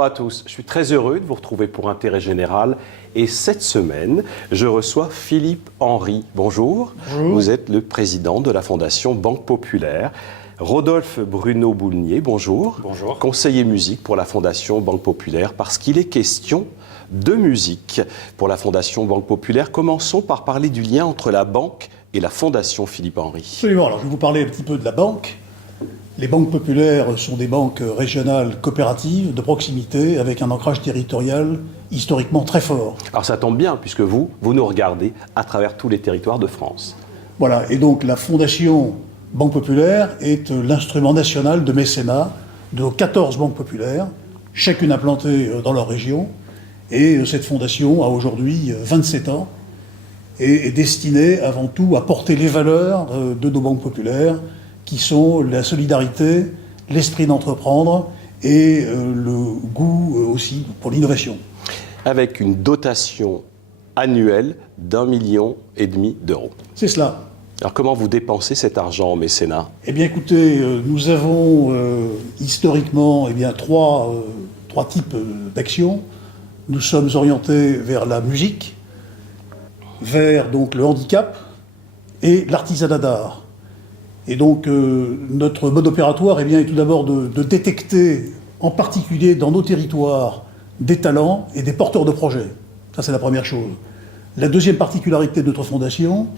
Bonjour à tous, je suis très heureux de vous retrouver pour Intérêt Général et cette semaine, je reçois Philippe Henry. Bonjour. Bonjour. Vous êtes le président de la Fondation Banque Populaire. Rodolphe Bruno Boulnier, bonjour. Bonjour. Conseiller musique pour la Fondation Banque Populaire, parce qu'il est question de musique pour la Fondation Banque Populaire. Commençons par parler du lien entre la banque et la Fondation Philippe Henry. Absolument. Alors, je vais vous parler un petit peu de la banque. Les banques populaires sont des banques régionales coopératives de proximité avec un ancrage territorial historiquement très fort. Alors ça tombe bien, puisque vous nous regardez à travers tous les territoires de France. Voilà. Et donc, la Fondation Banque Populaire est l'instrument national de mécénat de nos 14 banques populaires, chacune implantée dans leur région. Et cette fondation a aujourd'hui 27 ans et est destinée avant tout à porter les valeurs de nos banques populaires, qui sont la solidarité, l'esprit d'entreprendre et le goût aussi pour l'innovation. Avec une dotation annuelle d'1,5 million d'euros. C'est cela. Alors comment vous dépensez cet argent en mécénat ? Eh bien écoutez, nous avons historiquement trois types d'actions. Nous sommes orientés vers la musique, vers donc le handicap et l'artisanat d'art. Et donc notre mode opératoire est tout d'abord de détecter, en particulier dans nos territoires, des talents et des porteurs de projets. Ça, c'est la première chose. La deuxième particularité de notre fondation,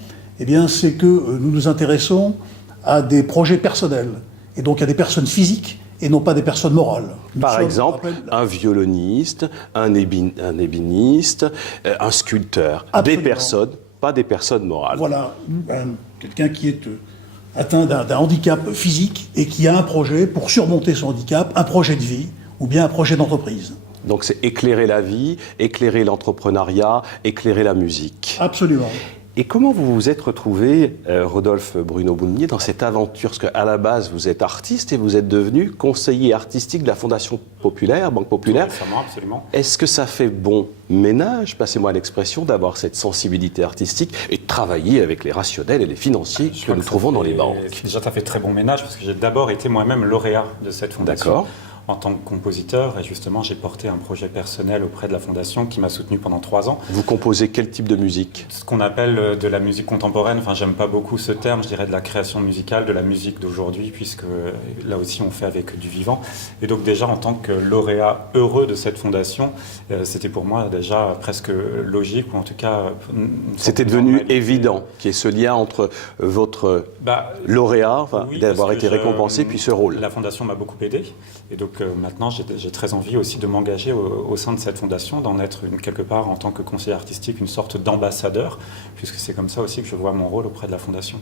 c'est que nous nous intéressons à des projets personnels, et donc à des personnes physiques, et non pas des personnes morales. Par exemple, un violoniste, un ébéniste, un sculpteur. Absolument. Des personnes, pas des personnes morales. Voilà, quelqu'un qui est atteint d'un handicap physique et qui a un projet pour surmonter son handicap, un projet de vie ou bien un projet d'entreprise. Donc c'est éclairer la vie, éclairer l'entrepreneuriat, éclairer la musique. Absolument. Et comment vous vous êtes retrouvé, Rodolphe Bruno Boulnier, dans cette aventure ? Parce qu'à la base, vous êtes artiste et vous êtes devenu conseiller artistique de la Fondation Populaire, Banque Populaire. Tout récemment, absolument. Est-ce que ça fait bon ménage, passez-moi l'expression, d'avoir cette sensibilité artistique et de travailler avec les rationnels et les financiers que nous trouvons dans les banques ? Déjà, ça fait très bon ménage parce que j'ai d'abord été moi-même lauréat de cette fondation. D'accord. En tant que compositeur, et justement, j'ai porté un projet personnel auprès de la Fondation qui m'a soutenu pendant 3 ans. Vous composez quel type de musique ? Ce qu'on appelle de la musique contemporaine, enfin, j'aime pas beaucoup ce terme, je dirais de la création musicale, de la musique d'aujourd'hui, puisque là aussi, on fait avec du vivant. Et donc, déjà, en tant que lauréat heureux de cette fondation, c'était pour moi déjà presque logique, ou en tout cas... C'était devenu évident qu'il y ait ce lien entre votre lauréat, oui, d'avoir été récompensé, puis ce rôle. La Fondation m'a beaucoup aidé. Et donc maintenant, j'ai très envie aussi de m'engager au sein de cette fondation, d'en être quelque part en tant que conseiller artistique, une sorte d'ambassadeur, puisque c'est comme ça aussi que je vois mon rôle auprès de la fondation.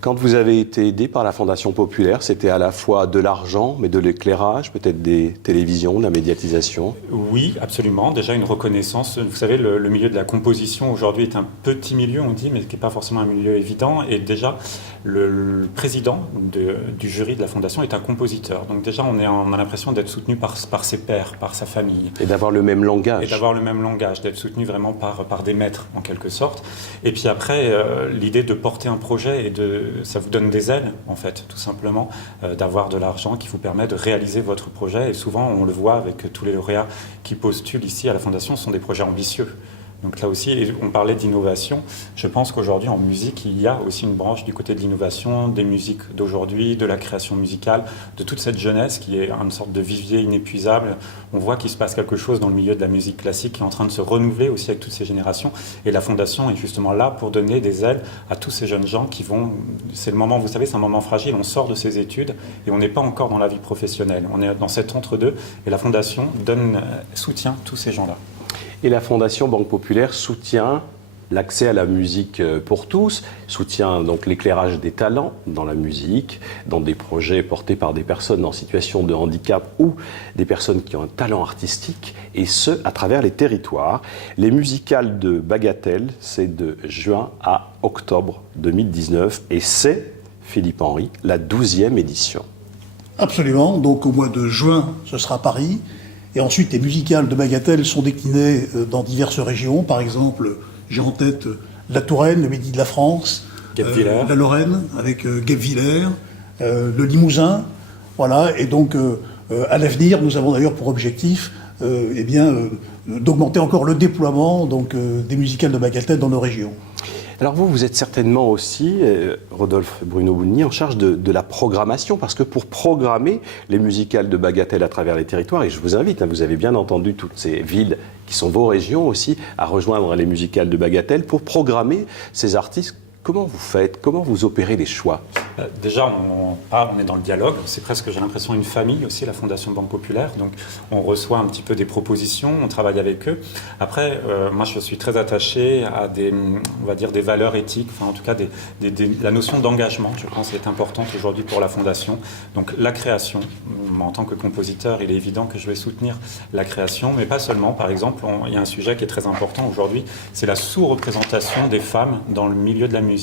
Quand vous avez été aidé par la Fondation Populaire, c'était à la fois de l'argent, mais de l'éclairage, peut-être des télévisions, de la médiatisation ? Oui, absolument. Déjà une reconnaissance. Vous savez, le milieu de la composition aujourd'hui est un petit milieu, on dit, mais qui n'est pas forcément un milieu évident. Et déjà, le président du jury de la Fondation est un compositeur. Donc déjà, on a l'impression d'être soutenu par ses pairs, par sa famille. Et d'avoir le même langage. Et d'avoir le même langage, d'être soutenu vraiment par des maîtres, en quelque sorte. Et puis après, l'idée de porter un projet et ça vous donne des ailes, en fait, tout simplement, d'avoir de l'argent qui vous permet de réaliser votre projet. Et souvent, on le voit avec tous les lauréats qui postulent ici à la Fondation, ce sont des projets ambitieux. Donc là aussi, on parlait d'innovation. Je pense qu'aujourd'hui, en musique, il y a aussi une branche du côté de l'innovation, des musiques d'aujourd'hui, de la création musicale, de toute cette jeunesse qui est une sorte de vivier inépuisable. On voit qu'il se passe quelque chose dans le milieu de la musique classique qui est en train de se renouveler aussi avec toutes ces générations. Et la Fondation est justement là pour donner des ailes à tous ces jeunes gens qui vont... C'est le moment, vous savez, c'est un moment fragile. On sort de ses études et on n'est pas encore dans la vie professionnelle. On est dans cet entre-deux et la Fondation soutient tous ces gens-là. Et la Fondation Banque Populaire soutient l'accès à la musique pour tous, soutient donc l'éclairage des talents dans la musique, dans des projets portés par des personnes en situation de handicap ou des personnes qui ont un talent artistique, et ce, à travers les territoires. Les musicales de Bagatelle, c'est de juin à octobre 2019, et c'est, Philippe Henry, la 12e édition. Absolument. Donc au mois de juin, ce sera Paris. Et ensuite, les musicales de Bagatelle sont déclinées dans diverses régions. Par exemple, j'ai en tête la Touraine, le Midi de la France, la Lorraine avec Guebwiller, le Limousin. Voilà. Et donc, À l'avenir, nous avons d'ailleurs pour objectif d'augmenter encore le déploiement des musicales de Bagatelle dans nos régions. Alors vous êtes certainement aussi, Rodolphe Bruno-Boulnier, en charge de la programmation, parce que pour programmer les musicales de Bagatelle à travers les territoires, et je vous invite, vous avez bien entendu toutes ces villes qui sont vos régions aussi, à rejoindre les musicales de Bagatelle, pour programmer ces artistes. Comment vous faites? Comment vous opérez les choix? Déjà, on est dans le dialogue. C'est presque, j'ai l'impression, une famille aussi, la Fondation Banque Populaire. Donc, on reçoit un petit peu des propositions, on travaille avec eux. Après, moi, je suis très attaché à on va dire, des valeurs éthiques, enfin, en tout cas, la notion d'engagement, je pense, est importante aujourd'hui pour la Fondation. Donc, la création. En tant que compositeur, il est évident que je vais soutenir la création, mais pas seulement. Par exemple, il y a un sujet qui est très important aujourd'hui, c'est la sous-représentation des femmes dans le milieu de la musique.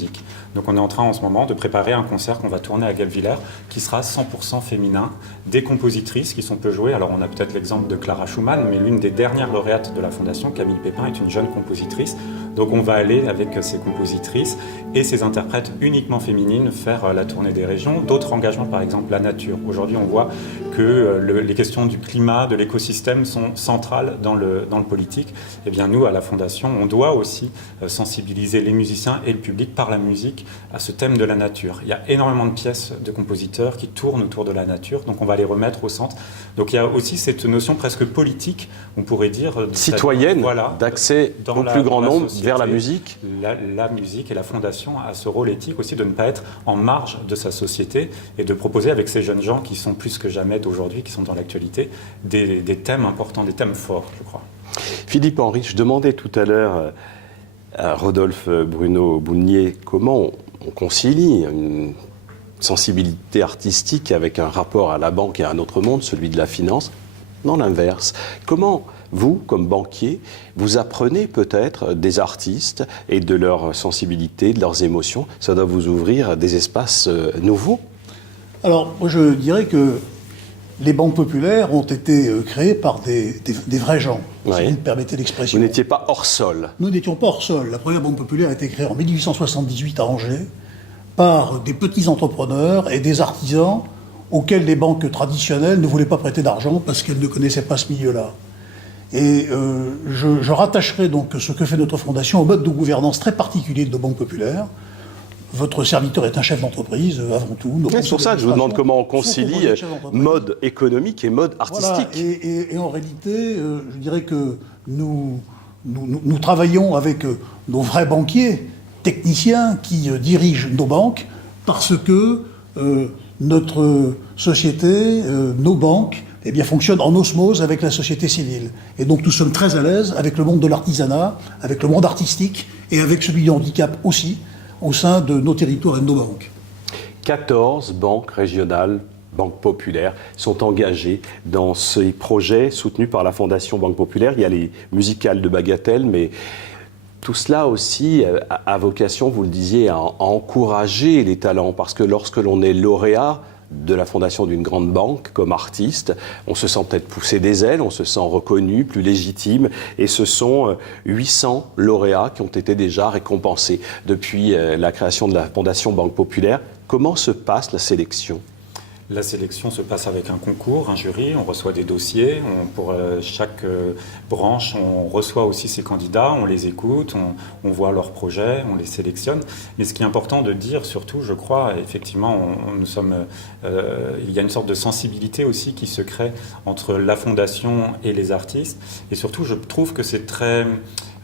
Donc on est en train en ce moment de préparer un concert qu'on va tourner à Guebwiller qui sera 100% féminin, des compositrices qui sont peu jouées. Alors on a peut-être l'exemple de Clara Schumann, mais l'une des dernières lauréates de la Fondation, Camille Pépin, est une jeune compositrice. Donc on va aller avec ces compositrices et ces interprètes uniquement féminines faire la tournée des régions. D'autres engagements, par exemple la nature. Aujourd'hui on voit que les questions du climat, de l'écosystème sont centrales dans le politique. Eh bien nous, à la Fondation, on doit aussi sensibiliser les musiciens et le public par la musique à ce thème de la nature. Il y a énormément de pièces de compositeurs qui tournent autour de la nature, donc on va les remettre au centre. Donc il y a aussi cette notion presque politique, on pourrait dire... citoyenne, voilà, d'accès au plus grand nombre société, vers la musique. La musique et la Fondation a ce rôle éthique aussi de ne pas être en marge de sa société et de proposer avec ces jeunes gens qui sont plus que jamais d'aujourd'hui, qui sont dans l'actualité, des thèmes importants, des thèmes forts, je crois. Philippe Henry, je demandais tout à l'heure à Rodolphe Bruno-Boulnier comment on concilie une sensibilité artistique avec un rapport à la banque et à un autre monde, celui de la finance, dans l'inverse. Comment vous, comme banquier, vous apprenez peut-être des artistes et de leur sensibilité, de leurs émotions? Ça doit vous ouvrir des espaces nouveaux. Alors, moi je dirais que les banques populaires ont été créées par des vrais gens, si vous me permettez l'expression. Vous n'étiez pas hors sol. Nous n'étions pas hors sol. La première banque populaire a été créée en 1878 à Angers par des petits entrepreneurs et des artisans auxquels les banques traditionnelles ne voulaient pas prêter d'argent parce qu'elles ne connaissaient pas ce milieu-là. Et je rattacherai donc ce que fait notre fondation au mode de gouvernance très particulier de nos banques populaires. Votre serviteur est un chef d'entreprise avant tout. C'est pour ça que je vous demande comment on concilie mode économique et mode artistique. Voilà. Et en réalité, je dirais que nous travaillons avec nos vrais banquiers, techniciens qui dirigent nos banques, parce que notre société, nos banques, fonctionnent en osmose avec la société civile. Et donc nous sommes très à l'aise avec le monde de l'artisanat, avec le monde artistique et avec celui du handicap aussi, au sein de nos territoires et de nos banques. 14 banques régionales, banques populaires, sont engagées dans ces projets soutenus par la Fondation Banque Populaire. Il y a les musicales de Bagatelle, mais tout cela aussi a vocation, vous le disiez, à encourager les talents, parce que lorsque l'on est lauréat de la fondation d'une grande banque comme artiste, on se sent peut-être pousser des ailes, on se sent reconnu, plus légitime, et ce sont 800 lauréats qui ont été déjà récompensés depuis la création de la Fondation Banque Populaire. Comment se passe la sélection ? La sélection se passe avec un concours, un jury, on reçoit des dossiers, pour chaque branche, on reçoit aussi ses candidats, on les écoute, on voit leurs projets, on les sélectionne. Mais ce qui est important de dire surtout, je crois, effectivement, il y a une sorte de sensibilité aussi qui se crée entre la fondation et les artistes. Et surtout, je trouve que c'est très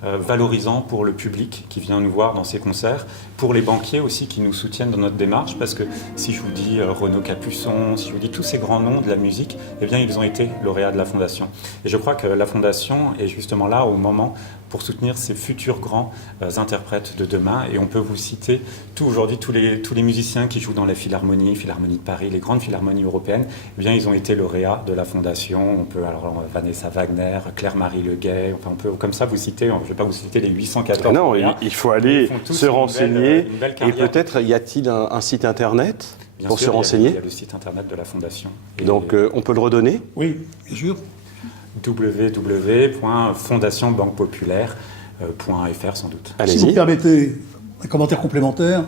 valorisant pour le public qui vient nous voir dans ces concerts, pour les banquiers aussi qui nous soutiennent dans notre démarche, parce que si je vous dis Renaud Capuçon, si je vous dis tous ces grands noms de la musique, eh bien ils ont été lauréats de la Fondation. Et je crois que la Fondation est justement là au moment pour soutenir ces futurs grands interprètes de demain. Et on peut vous citer aujourd'hui tous les musiciens qui jouent dans la Philharmonie de Paris, les grandes philharmonies européennes, eh bien ils ont été lauréats de la Fondation. On peut alors Vanessa Wagner, Claire-Marie Leguet, enfin on peut comme ça vous citer, je ne vais pas vous citer les 814 Non, lauréats. Il faut aller se renseigner. Une belle et peut-être y a-t-il un site internet pour se renseigner ? Il y a le site internet de la Fondation. Donc on peut le redonner ? Oui, bien sûr. www.fondationbanquepopulaire.fr sans doute. Si vous me permettez un commentaire complémentaire,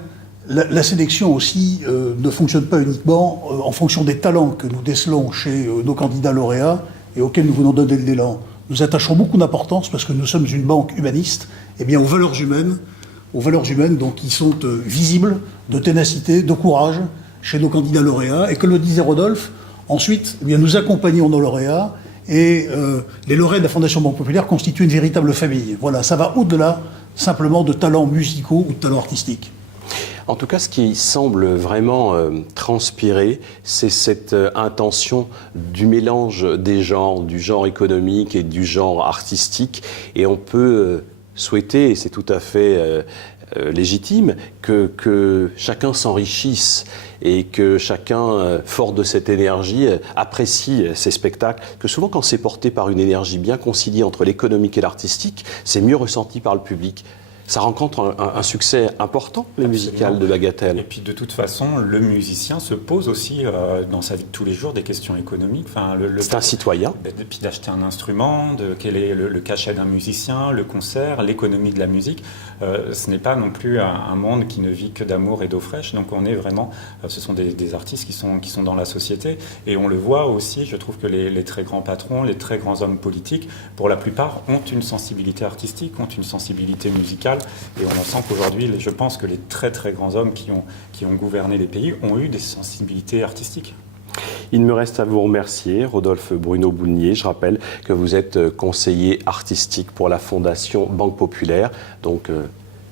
La sélection aussi ne fonctionne pas uniquement en fonction des talents que nous décelons chez nos candidats lauréats et auxquels nous venons donner de l'élan. Nous attachons beaucoup d'importance, parce que nous sommes une banque humaniste, aux valeurs humaines donc, qui sont visibles, de ténacité, de courage chez nos candidats lauréats. Et comme le disait Rodolphe, ensuite, nous accompagnons nos lauréats, et les lauréats de la Fondation Banque Populaire constituent une véritable famille. Voilà, ça va au-delà simplement de talents musicaux ou de talents artistiques. En tout cas, ce qui semble vraiment transpirer, c'est cette intention du mélange des genres, du genre économique et du genre artistique. Et on peut souhaiter, et c'est tout à fait légitime, que chacun s'enrichisse et que chacun, fort de cette énergie, apprécie ces spectacles. Que souvent, quand c'est porté par une énergie bien conciliée entre l'économique et l'artistique, c'est mieux ressenti par le public. Ça rencontre un succès important, le musical de Bagatelle. Et puis de toute façon, le musicien se pose aussi dans sa vie de tous les jours des questions économiques. Enfin, c'est un citoyen. Et puis d'acheter un instrument, quel est le cachet d'un musicien, le concert, l'économie de la musique. Ce n'est pas non plus un monde qui ne vit que d'amour et d'eau fraîche. Donc on est vraiment, ce sont des artistes qui sont dans la société. Et on le voit aussi, je trouve que les très grands patrons, les très grands hommes politiques, pour la plupart, ont une sensibilité artistique, ont une sensibilité musicale. Et on en sent qu'aujourd'hui, je pense que les très très grands hommes qui ont gouverné les pays ont eu des sensibilités artistiques. Il me reste à vous remercier, Rodolphe Bruno Boulnier. Je rappelle que vous êtes conseiller artistique pour la Fondation Banque Populaire. Donc,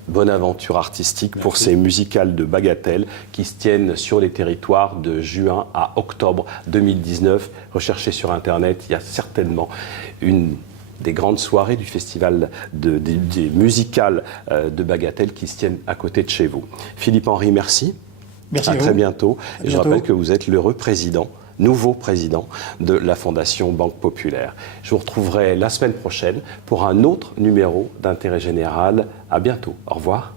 bonne aventure artistique pour ces musicales de Bagatelle qui se tiennent sur les territoires de juin à octobre 2019. Recherchez sur Internet, il y a certainement une des grandes soirées du festival des musicales de Bagatelle qui se tiennent à côté de chez vous. Philippe Henry, merci. Merci à à très vous. bientôt. À Et je bientôt. rappelle que vous êtes l'heureux président, nouveau président de la Fondation Banque Populaire. Je vous retrouverai la semaine prochaine pour un autre numéro d'Intérêt Général. À bientôt. Au revoir.